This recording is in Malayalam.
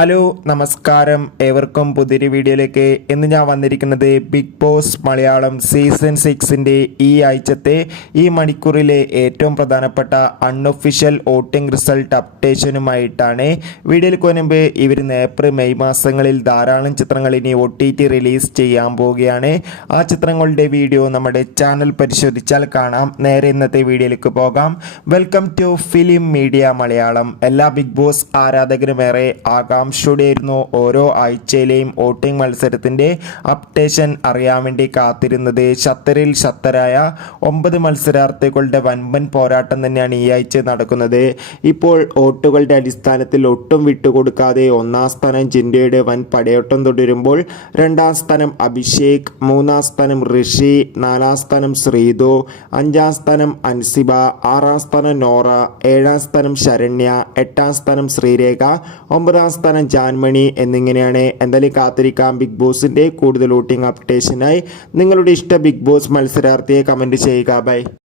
ഹലോ നമസ്കാരം. ഏവർക്കും പുതിയൊരു വീഡിയോയിലേക്ക് ഇന്ന് ഞാൻ വന്നിരിക്കുന്നത് ബിഗ് ബോസ് മലയാളം സീസൺ സിക്സിന്റെ ഈ ആഴ്ചത്തെ ഈ മണിക്കൂറിലെ ഏറ്റവും പ്രധാനപ്പെട്ട അൺഒഫീഷ്യൽ വോട്ടിംഗ് റിസൾട്ട് അപ്ഡേഷനുമായിട്ടാണ് വീഡിയോയിൽ മുൻപ് ഇവർ ഏപ്രിൽ മെയ് മാസങ്ങളിൽ ധാരാളം ചിത്രങ്ങൾ ഇനി ഒ ടി ടി റിലീസ് ചെയ്യാൻ പോവുകയാണ്. ആ ചിത്രങ്ങളുടെ വീഡിയോ നമ്മുടെ ചാനൽ പരിശോധിച്ചാൽ കാണാം. നേരെ ഇന്നത്തെ വീഡിയോയിലേക്ക് പോകാം. Welcome to film media Malayalam. എല്ലാ ബിഗ് ബോസ് ആരാധകരും ഏറെ ആകാംക്ഷയോടെയായിരുന്നു ഓരോ ആഴ്ചയിലെയും വോട്ടിംഗ് മത്സരത്തിന്റെ അപ്ഡേഷൻ അറിയാൻ വേണ്ടി കാത്തിരുന്നത്. ശത്തരിൽ ഷത്തറായ ഒമ്പത് മത്സരാർത്ഥികളുടെ വൻപൻ പോരാട്ടം തന്നെയാണ് ഈ ആഴ്ച നടക്കുന്നത്. ഇപ്പോൾ വോട്ടുകളുടെ അടിസ്ഥാനത്തിൽ ഒട്ടും വിട്ടുകൊടുക്കാതെ ഒന്നാം സ്ഥാനം ജിൻഡയുടെ വൻ പടയോട്ടം തുടരുമ്പോൾ രണ്ടാം സ്ഥാനം അഭിഷേക് മൂന്നാം സ്ഥാനം ഋഷി നാലാം സ്ഥാനം ശ്രീതു അഞ്ചാം സ്ഥാനം അൻസിബ ആറാം സ്ഥാനം നോറ ഏഴാം സ്ഥാനം ശരണ്യ എട്ടാം സ്ഥാനം ശ്രീരേഖ ഒമ്പതാം സ്ഥാനം ജാൻമണി എന്നിങ്ങനെയാണ് എന്തായാലും കാത്തിരിക്കാം ബിഗ് ബോസിന്റെ കൂടുതൽ വോട്ടിംഗ് അപ്ഡേഷനായി നിങ്ങളുടെ ഇഷ്ട ബിഗ് ബോസ് മത്സരാർത്ഥിയെ കമന്റ് ചെയ്യുക. ബൈ